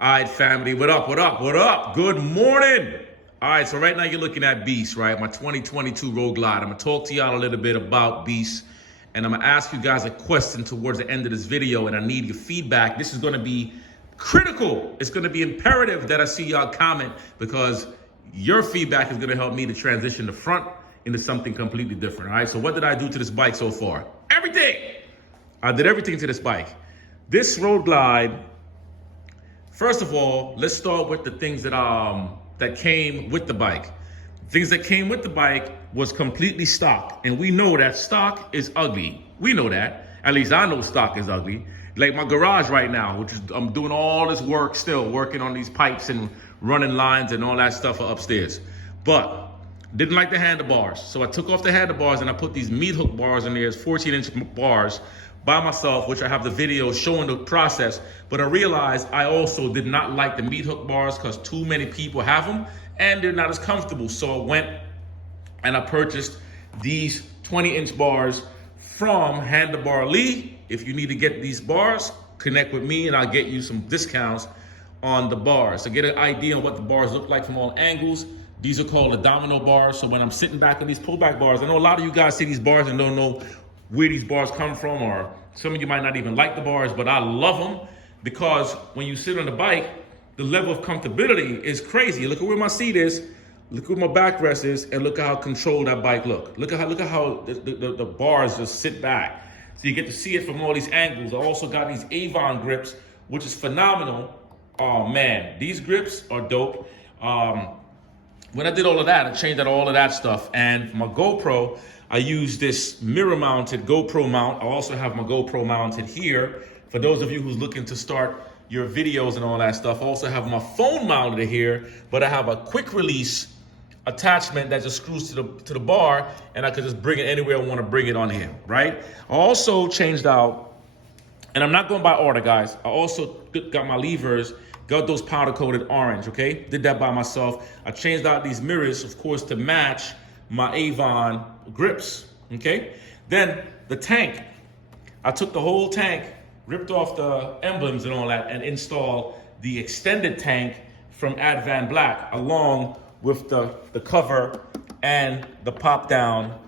All right, family, what up, what up, what up? Good morning. All right, so right now you're looking at Beast, right? My 2022 Road Glide. I'm gonna talk to y'all a little bit about Beast, and I'm gonna ask you guys a question towards the end of this video, and I need your feedback. This is gonna be critical. It's gonna be imperative that I see y'all comment, because your feedback is gonna help me to transition the front into something completely different, all right? So what did I do to this bike so far? Everything. I did everything to this bike. This Road Glide, first of all, let's start with the things that came with the bike. Things that came with the bike was completely stock, and we know that stock is ugly. We know that. At least I know stock is ugly. Like my garage right now, which is I'm doing all this work still, working on these pipes and running lines and all that stuff upstairs. But didn't like the handlebars, so I took off the handlebars and I put these meat hook bars in there. It's 14-inch bars by myself, which I have the video showing the process. But I realized I also did not like the meat hook bars because too many people have them and they're not as comfortable. So I went and I purchased these 20-inch bars from Handlebar Lee. If you need to get these bars, connect with me and I'll get you some discounts on the bars. So get an idea of what the bars look like from all angles. These are called the domino bars. So when I'm sitting back on these pullback bars, I know a lot of you guys see these bars and don't know where these bars come from, or some of you might not even like the bars, but I love them because when you sit on the bike, the level of comfortability is crazy. Look at where my seat is, look at where my backrest is, and look at how controlled that bike look. Look at how the bars just sit back. So you get to see it from all these angles. I also got these Avon grips, which is phenomenal. Oh man, these grips are dope. When I did all of that, I changed out all of that stuff. And for my GoPro, I used this mirror-mounted GoPro mount. I also have my GoPro mounted here. For those of you who's looking to start your videos and all that stuff, I also have my phone mounted here, but I have a quick release attachment that just screws to the bar, and I could just bring it anywhere I want to bring it on here, right? I also changed out, and I'm not going by order, guys. I also got my levers, got those powder-coated orange, okay? Did that by myself. I changed out these mirrors, of course, to match my Avon grips, okay? Then the tank. I took the whole tank, ripped off the emblems and all that, and installed the extended tank from Advan Black, along with the cover and the pop-down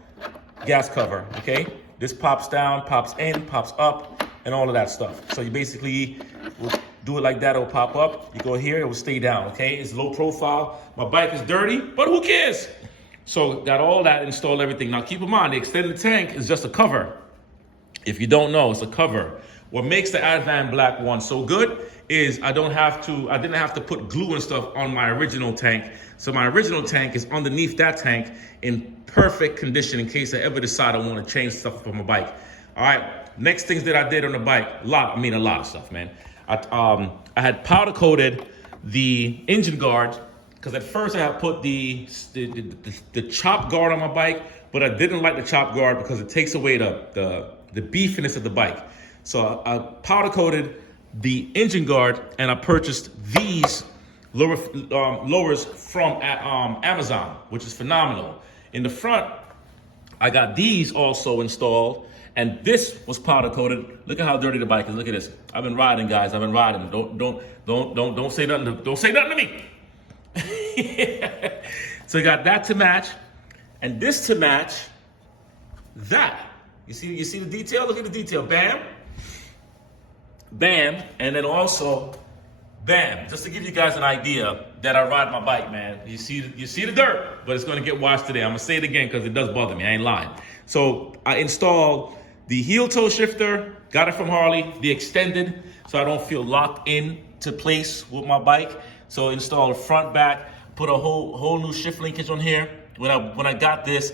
gas cover, okay? This pops down, pops in, pops up, and all of that stuff. So you basically will do it like that, it'll pop up. You go here, it will stay down, okay? It's low profile. My bike is dirty, but who cares? So got all that, installed everything. Now keep in mind, the extended tank is just a cover. If you don't know, it's a cover. What makes the Advan Black one so good is I didn't have to put glue and stuff on my original tank. So my original tank is underneath that tank in perfect condition in case I ever decide I want to change stuff for my bike. All right, next things that I did on the bike, a lot of stuff, man. I had powder coated the engine guard, because at first I had put the chop guard on my bike, but I didn't like the chop guard because it takes away the beefiness of the bike. So I powder coated the engine guard, and I purchased these lowers from Amazon, which is phenomenal. In the front, I got these also installed, and this was powder coated. Look at how dirty the bike is. Look at this. I've been riding, guys. I've been riding. Don't say nothing. Don't say nothing to me. So I got that to match, and this to match that. You see the detail? Look at the detail. Bam, bam, and then also bam. Just to give you guys an idea that I ride my bike, man. You see the dirt, but it's gonna get washed today. I'm gonna say it again because it does bother me. I ain't lying. So I installed the heel toe shifter, got it from Harley, the extended, so I don't feel locked in to place with my bike. So installed front, back, put a whole new shift linkage on here. When I got this,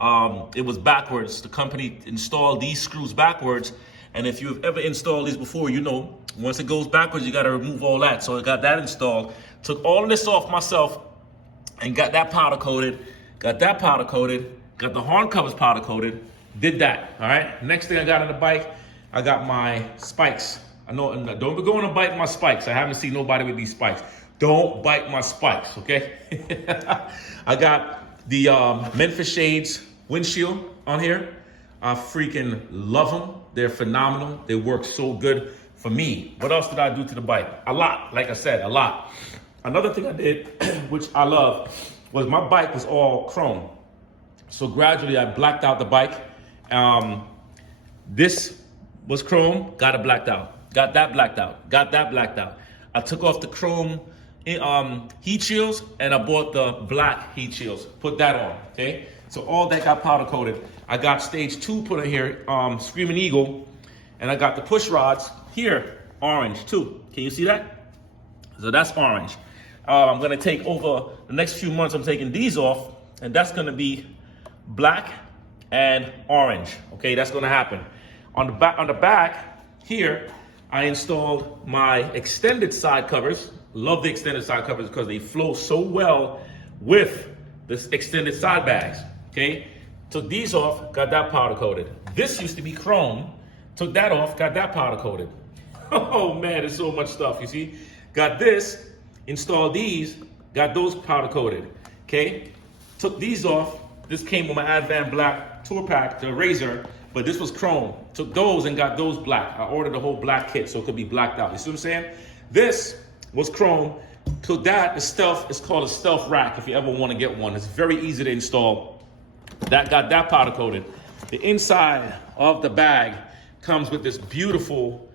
it was backwards. The company installed these screws backwards, and if you've ever installed these before, you know once it goes backwards, you got to remove all that. So I got that installed. Took all of this off myself, and got that powder coated. Got that powder coated. Got the horn covers powder coated. Did that. All right. Next thing I got on the bike, I got my spikes. I know, don't be going to bite my spikes. I haven't seen nobody with these spikes. Don't bite my spikes, okay? I got the Memphis Shades windshield on here. I freaking love them. They're phenomenal. They work so good for me. What else did I do to the bike? A lot, like I said, a lot. Another thing I did, which I love, was my bike was all chrome. So gradually I blacked out the bike. This was chrome, got it blacked out. Got that blacked out, got that blacked out. I took off the chrome heat shields and I bought the black heat shields, put that on, okay? So all that got powder coated. I got stage 2 put in here, Screaming Eagle, and I got the push rods here, orange too. Can you see that? So that's orange. I'm gonna take over the next few months, I'm taking these off, and that's gonna be black and orange, okay? That's gonna happen. On the back here, I installed my extended side covers. Love the extended side covers because they flow so well with the extended side bags, okay? Took these off, got that powder coated. This used to be chrome, took that off, got that powder coated. Oh man, there's so much stuff, you see? Got this, installed these, got those powder coated, okay? Took these off, this came with my Advan Black Tour Pack, the Razor, but this was chrome. Took those and got those black. I ordered the whole black kit so it could be blacked out. You see what I'm saying? This was chrome. Took that, the stealth, it's called a stealth rack if you ever want to get one. It's very easy to install. That got that powder coated. The inside of the bag comes with this beautiful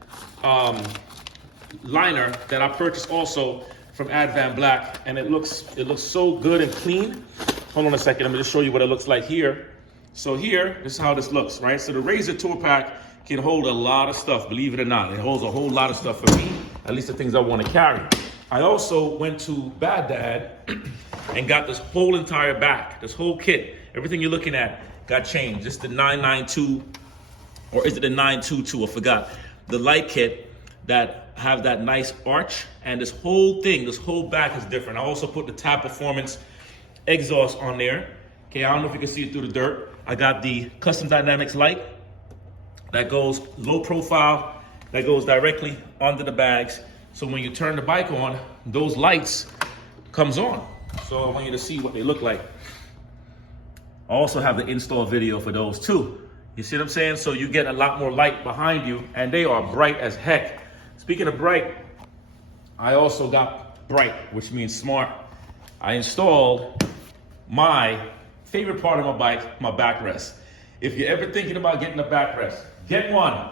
liner that I purchased also from Advan Black, and it looks so good and clean. Hold on a second, let me just show you what it looks like here. So here, this is how this looks, right? So the Razor Tour Pack can hold a lot of stuff, believe it or not. It holds a whole lot of stuff for me, at least the things I want to carry. I also went to Bad Dad and got this whole entire back, this whole kit. Everything you're looking at got changed. This is the 992, or is it the 922? I forgot. The light kit that have that nice arch, and this whole thing, this whole back is different. I also put the Tab Performance exhaust on there. Okay, I don't know if you can see it through the dirt. I got the Custom Dynamics light that goes low profile, that goes directly under the bags. So when you turn the bike on, those lights comes on. So I want you to see what they look like. I also have the install video for those too. You see what I'm saying? So you get a lot more light behind you, and they are bright as heck. Speaking of bright, I also got bright, which means smart. I installed my favorite part of my bike, my backrest. If you're ever thinking about getting a backrest, get one.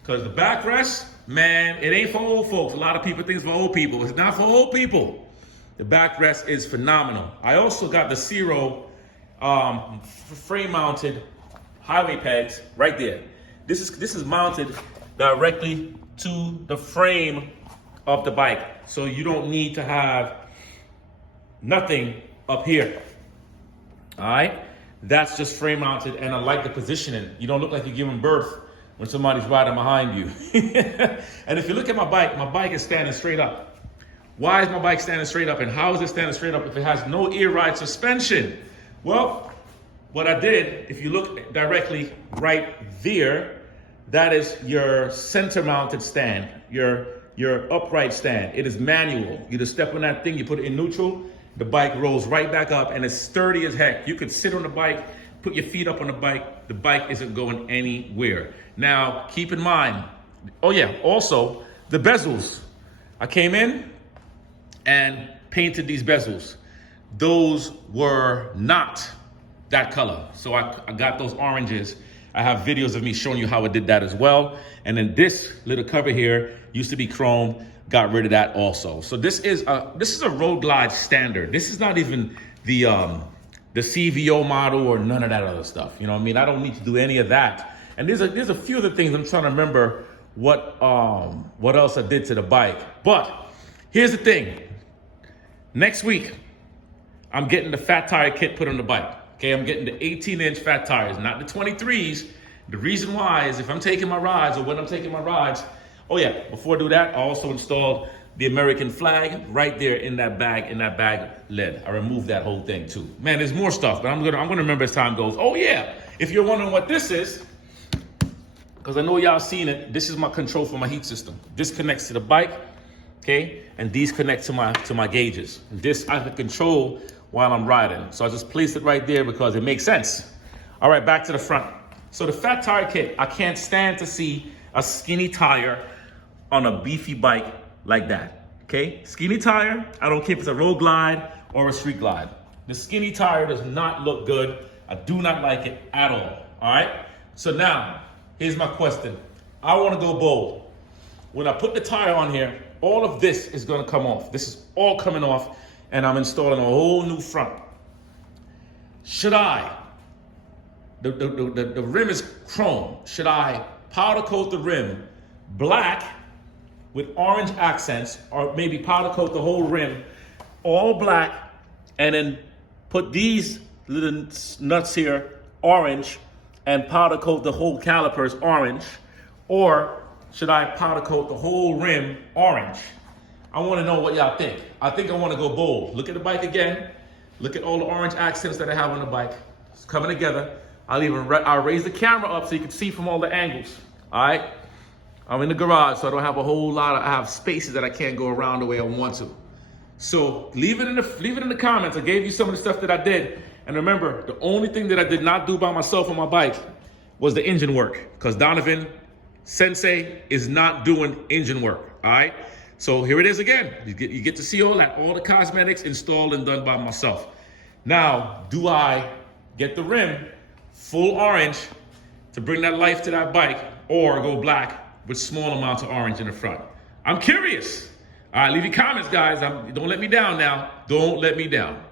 Because the backrest, man, it ain't for old folks. A lot of people think it's for old people. It's not for old people. The backrest is phenomenal. I also got the Zero frame mounted highway pegs right there. This is mounted directly to the frame of the bike. So you don't need to have nothing up here. All right, that's just frame mounted, and I like the positioning. You don't look like you're giving birth when somebody's riding behind you. And if you look at my bike is standing straight up. Why is my bike standing straight up, and how is it standing straight up if it has no ear ride suspension? Well, what I did, if you look directly right there, that is your center mounted stand, your upright stand. It is manual. You just step on that thing, you put it in neutral, the bike rolls right back up, and it's sturdy as heck. You could sit on the bike, put your feet up on the bike isn't going anywhere. Now, keep in mind, oh yeah, also the bezels. I came in and painted these bezels. Those were not that color. So I got those oranges. I have videos of me showing you how I did that as well. And then this little cover here used to be chrome, got rid of that also. So this is a Road Glide standard. This is not even the CVO model or none of that other stuff. You know what I mean? I don't need to do any of that. And there's a few other things I'm trying to remember what else I did to the bike. But here's the thing. Next week, I'm getting the fat tire kit put on the bike. Okay, I'm getting the 18-inch fat tires, not the 23s. The reason why is if I'm taking my rides or when I'm taking my rides, oh yeah, before I do that, I also installed the American flag right there in that bag lid. I removed that whole thing too. Man, there's more stuff, but I'm gonna remember as time goes. Oh yeah, if you're wondering what this is, because I know y'all seen it, this is my control for my heat system. This connects to the bike, okay? And these connect to my gauges. This I can control while I'm riding. So I just placed it right there because it makes sense. All right, back to the front. So the fat tire kit, I can't stand to see a skinny tire on a beefy bike like that, okay? Skinny tire, I don't care if it's a road glide or a street glide. The skinny tire does not look good. I do not like it at all right? So now, here's my question. I wanna go bold. When I put the tire on here, all of this is gonna come off. This is all coming off, and I'm installing a whole new front. Should I, the rim is chrome, should I powder coat the rim black with orange accents, or maybe powder coat the whole rim all black, and then put these little nuts here orange, and powder coat the whole calipers orange? Or should I powder coat the whole rim orange? I want to know what y'all think. I think I want to go bold. Look at the bike again. Look at all the orange accents that I have on the bike. It's coming together. I'll raise the camera up so you can see from all the angles. All right. I'm in the garage, so I don't have a whole lot. I have spaces that I can't go around the way I want to. So leave it in the comments. I gave you some of the stuff that I did. And remember, the only thing that I did not do by myself on my bike was the engine work, because Donovan Sensei is not doing engine work, all right? So here it is again. You get to see all the cosmetics installed and done by myself. Now, do I get the rim full orange to bring that life to that bike, or go black with small amounts of orange in the front? I'm curious. All right, leave your comments, guys. Don't let me down now. Don't let me down.